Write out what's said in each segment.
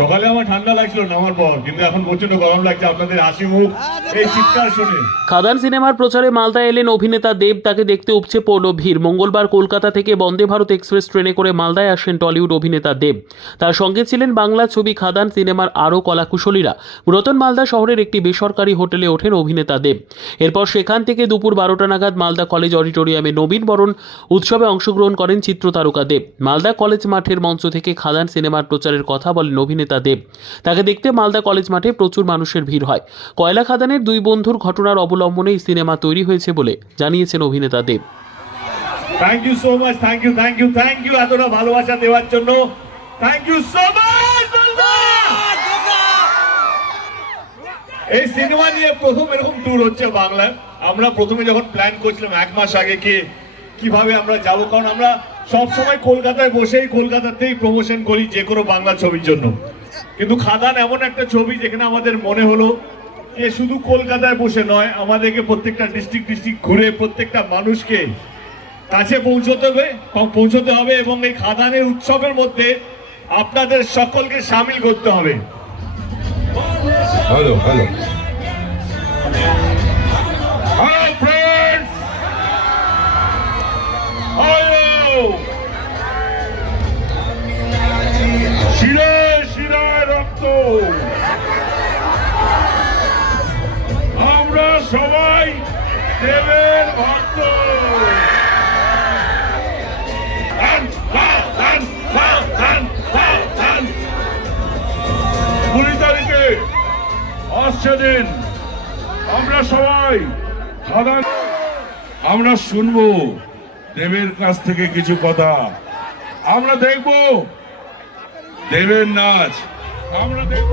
সকালে আমার ঠান্ডা লাগছিল নামার পর, কিন্তু এখন প্রচণ্ড গরম লাগছে, আপনাদের হাসি মুখ, এই চিৎকার শুনে। খাদান সিনেমার প্রচারে মালদা এলেন অভিনেতা দেব, তাকে দেখতে উপচে পড়ল ভিড়। মঙ্গলবার কলকাতা থেকে বন্দে ভারত এক্সপ্রেস ট্রেনে করে মালদায় আসেন টলিউড অভিনেতা দেব। তার সঙ্গে ছিলেন বাংলা ছবি খাদান সিনেমার আরও কলাকুশলীরা। পুরাতন মালদা শহরের একটি বেসরকারি হোটেলে ওঠেন অভিনেতা দেব। এরপর সেখান থেকে দুপুর বারোটা নাগাদ মালদা কলেজ অডিটোরিয়ামে নবীন বরণ উৎসবে অংশগ্রহণ করেন চিত্র তারকা দেব। মালদা কলেজ মাঠের মঞ্চ থেকে খাদান সিনেমার প্রচারের কথা বলেন অভিনেতা দেব। তাকে দেখতে মালদা কলেজ মাঠে প্রচুর মানুষের ভিড় হয়। কয়লা খাদানের দুই বন্ধুর ঘটনার অবলম্বনে এই সিনেমা তৈরি হয়েছে বলে জানিয়েছেন অভিনেতা Dev. Thank you so much thank you thank you thank you এতটা ভালোবাসা দেওয়ার জন্য। থ্যাংক ইউ সো মাচ এই সিনেমা নিয়ে প্রথম এরকম ট্যুর হচ্ছে বাংলায় আমরা প্রথমে যখন প্ল্যান করছিলাম এক মাস আগে কি, কীভাবে আমরা যাব, কারণ আমরা সব সময় কলকাতায় বসেই কলকাতাতেই প্রমোশন করি যে কোনো বাংলা ছবির জন্য। কিন্তু খাদান এমন একটা ছবি যেখানে আমাদের মনে হলো যে শুধু কলকাতায় বসে নয় আমাদেরকে প্রত্যেকটা ডিস্ট্রিক্ট ডিস্ট্রিক্ট ঘুরে প্রত্যেকটা মানুষকে কাছে পৌঁছতে হবে পৌঁছতে হবে এবং এই খাদানের উৎসবের মধ্যে আপনাদের সকলকে সামিল করতে হবে। হ্যালো হ্যালো Hello, সবাই দেবের ভক্ত। কুড়ি তারিখে আসছে দিন। আমরা সবাই আমরা শুনব দেবের কাছ থেকে কিছু কথা। আমরা দেখব দেবের নাচ। আমরা দেখব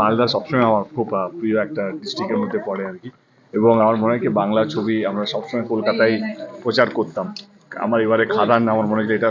মালদা সবসময় আমার খুব প্রিয় একটা ডিস্ট্রিক্টের মধ্যে পড়ে আর কি। এবং আমার মনে হয় কি বাংলা ছবি আমরা সবসময় কলকাতায় প্রচার করতাম। আমার এবারে খাদান, আমার মনে হয় এটা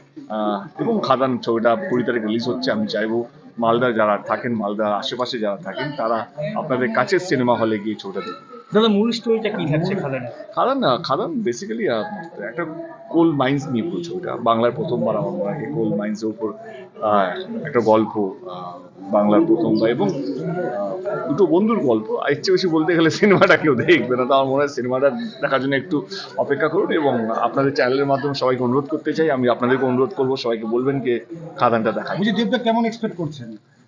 এবং খাদান ছবিটা কুড়ি তারিখ রিলিজ হচ্ছে, আমি চাইব মালদা যারা থাকেন, মালদার আশেপাশে যারা থাকেন, তারা আপনাদের কাছের সিনেমা হলে গিয়ে ছবিটা দেখুন। দাদা মূল স্টোরিটা কি থাকছে খাদানে খাদান না খাদান বেসিক্যালি একটা কোল মাইন্স নিয়ে পুরো ছবিটা বাংলার প্রথমবার আমার কোল মাইন্সের উপর আহ, একটা গল্প বাংলার প্রথমবার এবং দুটো বন্ধুর গল্প। আর ইচ্ছে বেশি বলতে গেলে সিনেমাটা কেউ দেখবে না। তো আমার মনে হয় সিনেমাটা দেখার জন্য একটু অপেক্ষা করুন এবং আপনাদের চ্যানেলের মাধ্যমে সবাইকে অনুরোধ করতে চাই। আমি আপনাদেরকে অনুরোধ করব সবাইকে বলবেন যে খাদানটা দেখা দেবদা কেমন এক্সপেক্ট করছেন?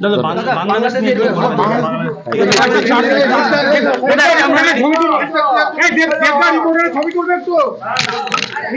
একটু কথা বলুন।